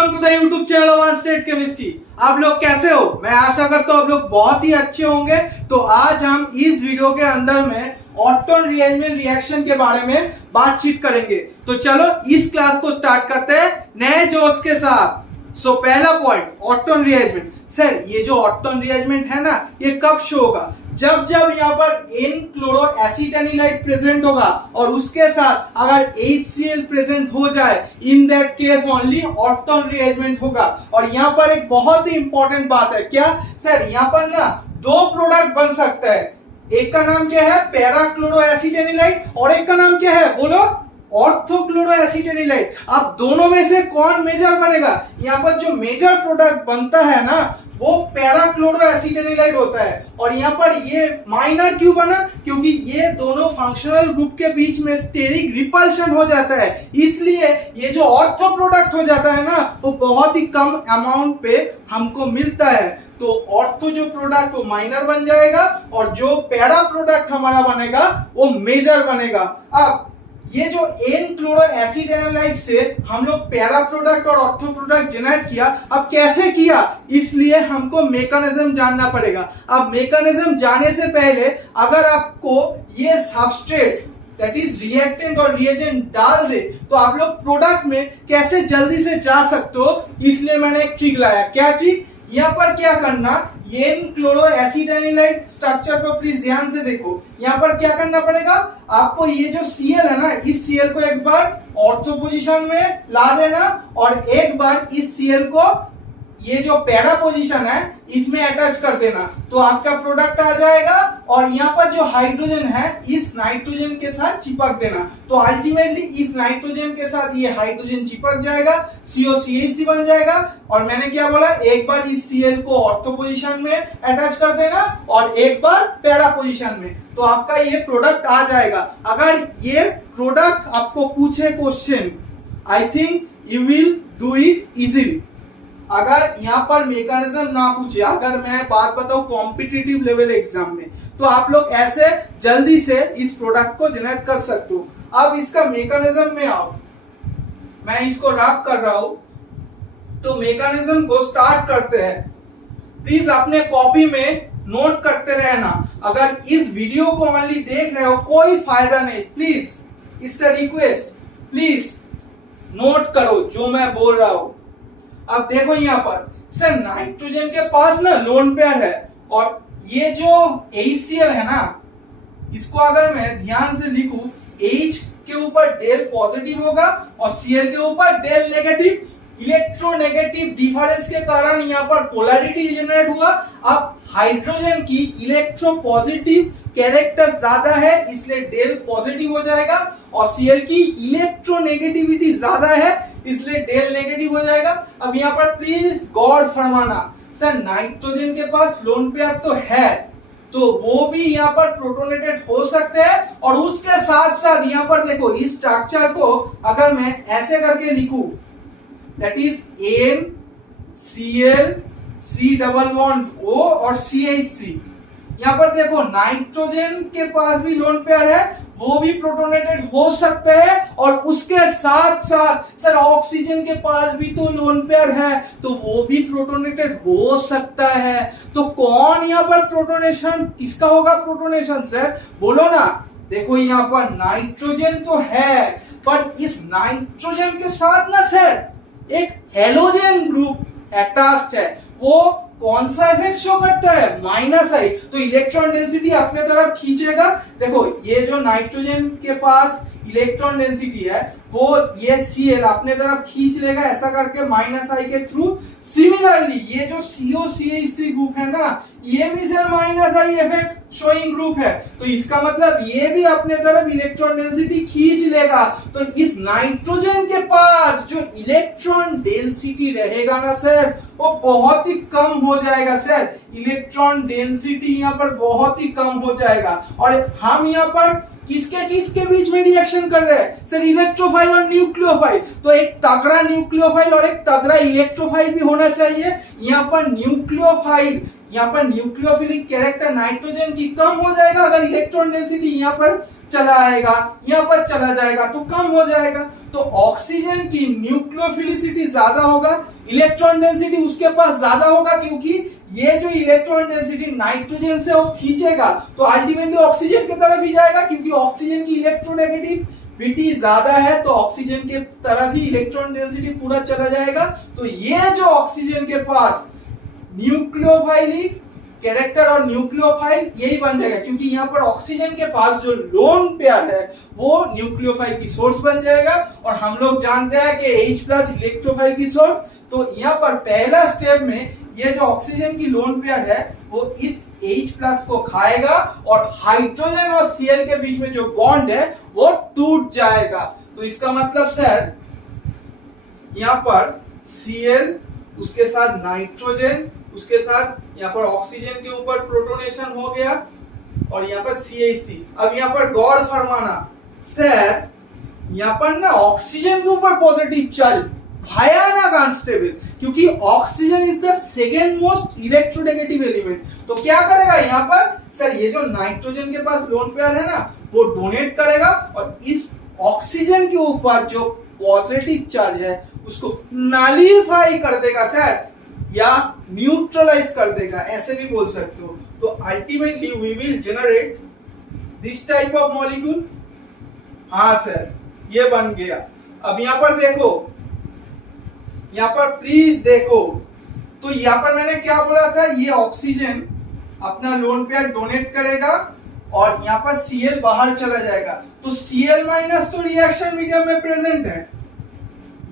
Welcome to the YouTube channel one state chemistry. आप लोग कैसे हो? मैं आशा करता हूँ आप लोग बहुत ही अच्छे होंगे। तो आज हम इस वीडियो के अंदर में ऑर्टोन रीअरेंजमेंट रिएक्शन के बारे में बातचीत करेंगे। तो चलो इस क्लास को स्टार्ट करते हैं नए जोश के साथ। पहला पॉइंट, ऑर्टोन रीअरेंजमेंट। सर ये जो ऑर्टोन रीअरेंजमेंट है ना, ये कब शो होगा? जब यहाँ पर एन क्लोरो एसिटाइलाइड प्रेजेंट होगा और उसके साथ अगर HCl प्रेजेंट हो जाए, in that case only Orton rearrangement होगा। और यहाँ पर एक बहुत ही इंपॉर्टेंट बात है, क्या सर? यहाँ पर ना दो प्रोडक्ट बन सकता है। एक का नाम क्या है? पैरा क्लोरो एसिटाइलाइड, और एक का नाम क्या है? बोलो, ऑर्थोक्लोरो एसिटाइलाइड। अब दोनों में से कौन मेजर बनेगा? यहाँ पर जो मेजर प्रोडक्ट बनता है ना, वो पैरा क्लोरो एसिटाइलाइड होता है। और यहाँ पर ये माइनर क्यों बना? क्योंकि ये दोनों फंक्शनल ग्रुप के बीच में स्टेरिक रिपल्शन हो जाता है, इसलिए ये जो ऑर्थो प्रोडक्ट हो जाता है ना, वो बहुत ही कम अमाउंट पे हमको मिलता है। तो ऑर्थो जो प्रोडक्ट वो माइनर बन जाएगा और जो पैरा प्रोडक्ट हमारा बनेगा वो मेजर बनेगा। अब ये जो एन क्लोरो एसिटाइलाइड से हम लोग पैरा प्रोडक्ट और ऑर्थो प्रोडक्ट जनरेट किया। अब कैसे किया, इसलिए हमको मैकेनिज्म जानना पड़ेगा। अब मैकेनिज्म जाने से पहले अगर आपको ये सबस्ट्रेट दैट इज रिएक्टेंट और रिएजेंट डाल दे, तो आप लोग प्रोडक्ट में कैसे जल्दी से जा सकते हो, इसलिए मैंने एक ट्रिक लाया। क्या ट्रिक? यहाँ पर क्या करना, एन क्लोरो एसिटाइलाइड स्ट्रक्चर को प्लीज ध्यान से देखो। यहाँ पर क्या करना पड़ेगा आपको, ये जो Cl है ना, इस Cl को एक बार ऑर्थो पोजीशन में ला देना और एक बार इस Cl को ये जो पैरा पोजीशन है इसमें अटैच कर देना, तो आपका प्रोडक्ट आ जाएगा। और यहाँ पर जो हाइड्रोजन है इस नाइट्रोजन के साथ चिपक देना, तो अल्टीमेटली इस नाइट्रोजन के साथ ये हाइड्रोजन चिपक जाएगा, COCH3 बन जाएगा। और मैंने क्या बोला, एक बार इस Cl को ऑर्थो पोजीशन में अटैच कर देना और एक बार पैरा पोजीशन में, तो आपका ये प्रोडक्ट आ जाएगा। अगर ये प्रोडक्ट आपको पूछे question, I think you will do it easily. अगर यहाँ पर मैकेनिज्म ना पूछे, अगर मैं बात बताऊं कॉम्पिटिटिव लेवल एग्जाम में, तो आप लोग ऐसे जल्दी से इस प्रोडक्ट को जनरेट कर सकते हो। अब इसका मैकेनिज्म में आओ, मैं इसको रैप कर रहा हूं, तो मैकेनिज्म को स्टार्ट करते हैं। प्लीज अपने कॉपी में नोट करते रहना। अगर इस वीडियो को ओनली देख रहे हो कोई फायदा नहीं, please it's a request, please note करो जो मैं बोल रहा हूं। अब देखो यहाँ पर सर नाइट्रोजन के पास ना लोन पेयर है, और ये जो HCl है ना, इसको अगर मैं ध्यान से लिखूं, H के ऊपर डेल पॉजिटिव होगा और Cl के ऊपर डेल नेगेटिव। इलेक्ट्रोनेगेटिव डिफरेंस के कारण यहाँ पर पोलैरिटी जनरेट हुआ। अब हाइड्रोजन की इलेक्ट्रो पॉजिटिव कैरेक्टर ज्यादा है, इसलिए डेल पॉजिटिव हो जाएगा, और Cl की इलेक्ट्रोनेगेटिविटी ज्यादा है, इसलिए डेल नेगेटिव हो जाएगा। अब यहाँ पर प्लीज गौर फरमाना, सर नाइट्रोजन के पास लोन पेयर तो है, तो वो भी यहाँ पर प्रोटोनेटेड हो सकते हैं। और उसके साथ साथ यहाँ पर देखो, इस स्ट्रक्चर को अगर मैं ऐसे करके लिखूं, that is NCl C double bond O और CH3, यहाँ पर देखो नाइट्रोजन के पास भी लोन पेयर है, वो भी प्रोटोनेटेड हो सकते हैं। और उसके साथ साथ सर ऑक्सीजन के पास भी तो लोन पेयर है, तो वो भी प्रोटोनेटेड हो सकता है। तो कौन यहाँ पर प्रोटोनेशन, किसका होगा प्रोटोनेशन सर? बोलो ना। देखो यहाँ पर नाइट्रोजन तो है, पर इस नाइट्रोजन के साथ ना सर एक हेलोजन ग्रुप अटैच्ड है। वो कौन सा इफेक्ट शो करता है? -I, तो इलेक्ट्रॉन डेंसिटी अपने तरफ खींचेगा। देखो ये जो नाइट्रोजन के पास इलेक्ट्रॉन डेंसिटी है, वो ये Cl अपने तरफ खींच लेगा ऐसा करके -I के थ्रू। सिमिलरली ये जो COCH3 ग्रुप है ना, ये भी sir -I effect showing group है, तो इसका मतलब ये भी अपने तरफ इलेक्ट्रॉन डेंसिटी खींच लेगा। तो इस नाइट्रोजन के पास जो इलेक्ट्रॉन डेंसिटी रहेगा ना सर, वो बहुत ही कम हो जाएगा सर। इलेक्ट्रॉन डेंसिटी यहाँ पर बहुत ही कम हो जाएगा। और हम यहाँ पर किसके बीच में रिएक्शन कर रहे हैं सर? इलेक्ट्रोफाइल और न्यूक्लियोफाइल। तो एक तगड़ा न्यूक्लियोफाइल और एक तगड़ा इलेक्ट्रोफाइल भी होना चाहिए। यहाँ पर न्यूक्लियोफाइल, यहाँ पर न्यूक्लियोफिलिक कैरेक्टर नाइट्रोजन की कम हो जाएगा, अगर इलेक्ट्रॉन डेंसिटी यहाँ पर चला आएगा, यहाँ पर चला जाएगा तो कम हो जाएगा। तो ऑक्सीजन की न्यूक्लियोफिलिसिटी ज्यादा होगा, इलेक्ट्रॉन डेंसिटी उसके पास ज्यादा होगा, क्योंकि ये जो इलेक्ट्रॉन डेंसिटी नाइट्रोजन से वो खींचेगा तो अल्टीमेटली ऑक्सीजन की तरफ ही जाएगा, क्योंकि ऑक्सीजन की इलेक्ट्रोनेगेटिविटी ज्यादा है तो ऑक्सीजन के तरफ ही इलेक्ट्रॉन डेंसिटी पूरा चला जाएगा। तो ये जो ऑक्सीजन के पास न्यूक्लियोफाइलिक कैरेक्टर और न्यूक्लियोफाइल यही बन जाएगा, क्योंकि यहाँ पर ऑक्सीजन के पास जो लोन पेयर है वो न्यूक्लियोफाइल की सोर्स बन जाएगा। और हम लोग जानते हैं कि H+ इलेक्ट्रोफाइल की सोर्स। तो यहाँ पर पहला स्टेप में ये जो ऑक्सीजन की लोन पेयर है वो इस H+ को खाएगा और हाइड्रोजन और Cl के बीच में जो बॉन्ड है वो टूट जाएगा। तो इसका मतलब सर यहाँ पर Cl उसके साथ नाइट्रोजन उसके साथ यहाँ पर ऑक्सीजन के ऊपर प्रोटोनेशन हो गया और यहाँ पर CH3। अब यहाँ पर गौर फरमाना सर, यहाँ पर ना ऑक्सीजन के ऊपर पॉजिटिव चार्ज भयानक अनस्टेबल, क्योंकि oxygen is the second most electronegative element. तो क्या करेगा यहाँ पर सर, ये जो नाइट्रोजन के पास लोन पेयर है ना वो डोनेट करेगा और इस ऑक्सीजन के ऊपर जो पॉजिटिव चार्ज है उसको नलीफाई कर देगा सर, या न्यूट्रलाइज कर देगा, ऐसे भी बोल सकते हो। तो ultimately we will generate this type of molecule. हाँ सर, ये बन गया। अब यहां पर देखो, यहां पर प्लीज देखो, तो यहां पर मैंने क्या बोला था, ये ऑक्सीजन अपना लोन पेयर डोनेट करेगा और यहां पर Cl बाहर चला जाएगा। तो Cl- तो रिएक्शन मीडियम में प्रेजेंट है,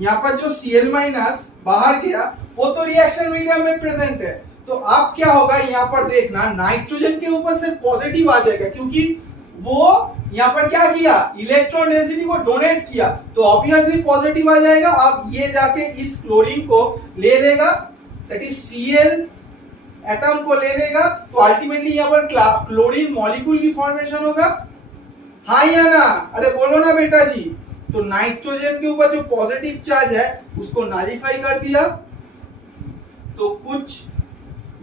यहां पर जो Cl- बाहर गया वो तो रिएक्शन मीडियम में प्रेजेंट है। तो अब क्या होगा, यहाँ पर देखना नाइट्रोजन के ऊपर से पॉजिटिव आ जाएगा, क्योंकि वो यहाँ पर क्या किया, इलेक्ट्रॉन डेंसिटी को डोनेट किया, तो ऑब्वियसली पॉजिटिव आ जाएगा। अब ये जाके इस क्लोरीन को ले लेगा, दैट इज Cl एटम को ले लेगा, तो अल्टीमेटली यहाँ पर क्लोरीन मॉलिक्यूल की फॉर्मेशन होगा। हाँ या ना, अरे बोलो ना बेटा जी। तो नाइट्रोजन के ऊपर जो पॉजिटिव चार्ज है उसको नलीफाई कर दिया, तो कुछ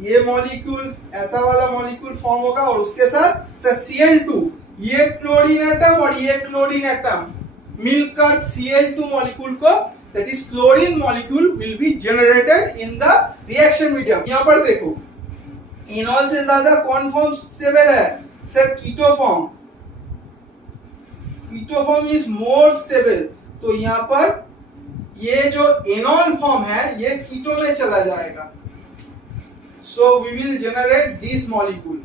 ये मॉलिक्यूल ऐसा वाला मॉलिक्यूल फॉर्म होगा और उसके साथ Cl2, ये क्लोरीन एटम और ये क्लोरीन एटम मिलकर Cl2 मॉलिक्यूल को, that is chlorine molecule will be generated in the reaction medium. यहां पर देखो, इनॉल से ज्यादा कौन फॉर्म स्टेबल है sir, keto form. Keto form is more stable. तो यहां पर ये जो एनॉल फॉर्म है ये कीटो में चला जाएगा। So we will generate this molecule.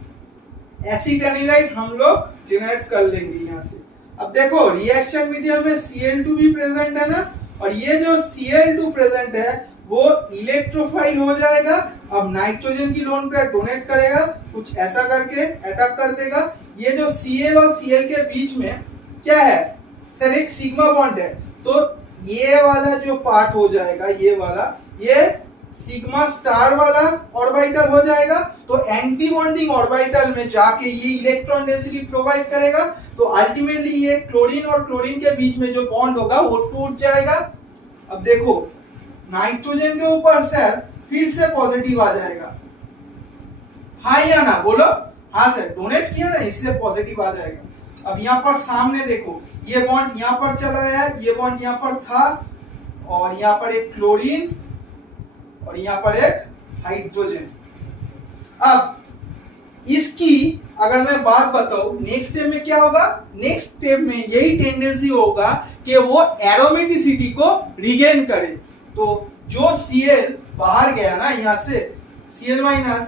Acetanilide हम लोग जनरेट कर लेंगे यहां से। अब देखो रिएक्शन मीडियम में Cl2 भी प्रेजेंट है ना, और ये जो Cl2 प्रेजेंट है वो इलेक्ट्रोफाइल हो जाएगा। अब नाइट्रोजन की लोन पेयर डोनेट करेगा, कुछ ऐसा करके अटैक कर देगा। ये जो Cl और Cl के बीच में क्या है सर, एक सिग्मा बॉन्ड है, तो ये वाला जो पार्ट हो जाएगा, ये वाला, ये सिग्मा स्टार वाला ऑर्बिटल हो जाएगा। तो एंटी बॉन्डिंग ऑर्बिटल में जाके ये इलेक्ट्रॉन डेंसिटी प्रोवाइड करेगा। तो अल्टीमेटली ये क्लोरीन और क्लोरीन के बीच में जो बॉन्ड होगा वो टूट जाएगा। अब देखो नाइट्रोजन के ऊपर सर फिर से पॉजिटिव आ जाएगा। हाँ या ना, बोलो। हाँ सर, डोनेट किया ना इसलिए पॉजिटिव आ जाएगा। अब यहाँ पर सामने देखो, ये बॉन्ड यहाँ पर चला गया, ये बॉन्ड यहाँ पर था, और यहाँ पर एक क्लोरीन और यहाँ पर एक हाइड्रोजन। अब इसकी अगर मैं बात बताऊं, नेक्स्ट स्टेप में क्या होगा, नेक्स्ट स्टेप में यही टेंडेंसी होगा कि वो एरोमेटिसिटी को रिगेन करे। तो जो Cl बाहर गया ना यहाँ से, Cl-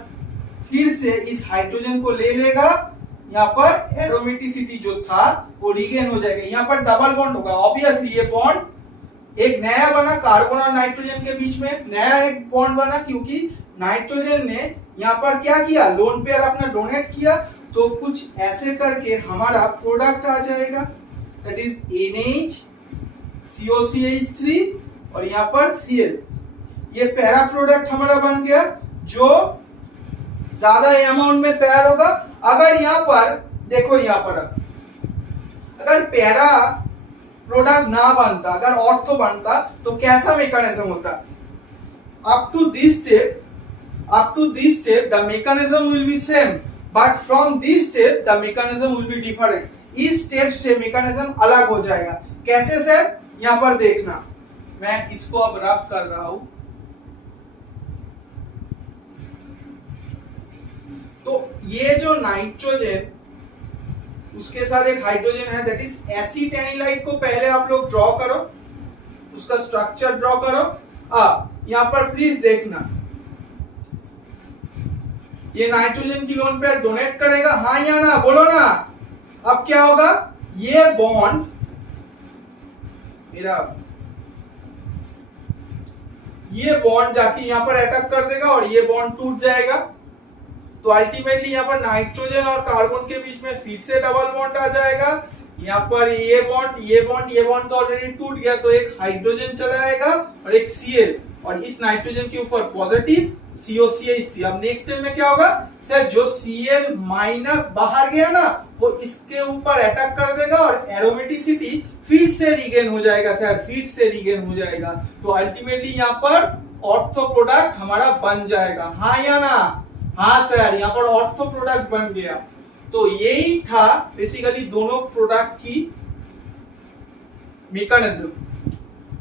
फिर से इस हाइड्रोजन को ले लेगा, यहाँ पर एरोमेटिसिटी जो था वो रिगेन हो जाएगा। यहाँ पर डबल बॉन्ड होगा, ऑब्वियसली ये बॉन्ड एक नया बना, कार्बन और नाइट्रोजन के बीच में नया एक बॉन्ड बना, क्योंकि नाइट्रोजन ने यहाँ पर क्या किया, लोन पेयर अपना डोनेट किया। तो कुछ ऐसे करके हमारा प्रोडक्ट आ जाएगा, दैट इज NH COCH3 और यहाँ पर Cl। ये पैरा प्रोडक्ट हमारा बन गया जो ज्यादा अमाउंट में तैयार होगा। अगर यहाँ पर देखो, यहाँ पर अगर पैरा प्रोडक्ट ना बनता, अगर ऑर्थो बनता, तो कैसा मैकेनिज्म होता, up to this step the mechanism will be same, but from this step the mechanism will be different. इस स्टेप से मैकेनिज्म अलग हो जाएगा। कैसे सर, यहाँ पर देखना, मैं इसको अब रब कर रहा हूं। तो ये जो नाइट्रोजन उसके साथ एक हाइड्रोजन है, दैट इज एसिटेनिलाइट को पहले आप लोग ड्रॉ करो, उसका स्ट्रक्चर ड्रॉ करो। यहां पर प्लीज देखना, ये नाइट्रोजन की लोन पेयर डोनेट करेगा, हाँ या ना, बोलो ना। अब क्या होगा, ये बॉन्ड मेरा, ये बॉन्ड जाके यहां पर अटैक कर देगा और ये बॉन्ड टूट जाएगा। तो अल्टीमेटली यहाँ पर नाइट्रोजन और कार्बन के बीच में फिर से डबल बॉन्ड आ जाएगा। यहाँ पर ये बॉन्ड तो ऑलरेडी टूट गया, तो एक हाइड्रोजन चला आएगा और एक Cl, और इस नाइट्रोजन के ऊपर पॉजिटिव COCH। अब नेक्स्ट स्टेप में क्या होगा सर, जो Cl माइनस बाहर गया ना, वो इसके ऊपर अटैक कर देगा और एरोमेटिसिटी फिर से रीगेन हो जाएगा सर, फिर से रीगेन हो जाएगा। तो अल्टीमेटली यहाँ पर ऑर्थो प्रोडक्ट हमारा बन जाएगा, हाँ या ना? हाँ सर, यहाँ पर ऑर्थो प्रोडक्ट बन गया। तो यही था बेसिकली दोनों प्रोडक्ट की मैकेनिज्म,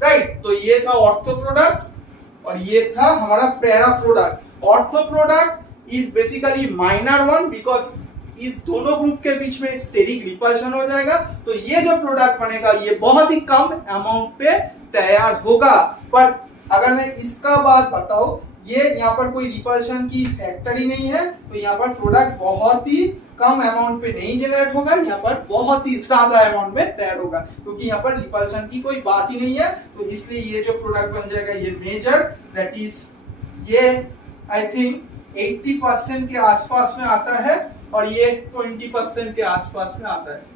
राइट। तो ये था ऑर्थो प्रोडक्ट और ये था हमारा para product. Ortho product is basically minor one, because इस दोनों ग्रुप के बीच में स्टेरिक रिपल्शन हो जाएगा। तो ये जो प्रोडक्ट बनेगा ये बहुत ही कम अमाउंट पे तैयार होगा। बट अगर मैं इसका बात बताऊं, ये यहाँ पर कोई रिपल्शन की फैक्टर ही नहीं है, तो यहाँ पर प्रोडक्ट बहुत ही कम अमाउंट पे नहीं जनरेट होगा, यहाँ पर बहुत ही ज्यादा अमाउंट में तैयार होगा, क्योंकि यहाँ पर रिपल्शन की कोई बात ही नहीं है। तो इसलिए ये जो प्रोडक्ट बन जाएगा ये मेजर, दैट इज ये आई थिंक 80% के आसपास में आता है और ये 20% के आसपास में आता है।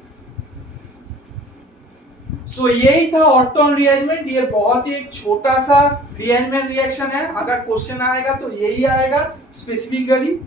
सो यही था ऑर्टोन रिएरेंजमेंट। ये बहुत ही एक छोटा सा रिएरेंजमेंट रिएक्शन है, अगर क्वेश्चन आएगा तो यही आएगा स्पेसिफिकली।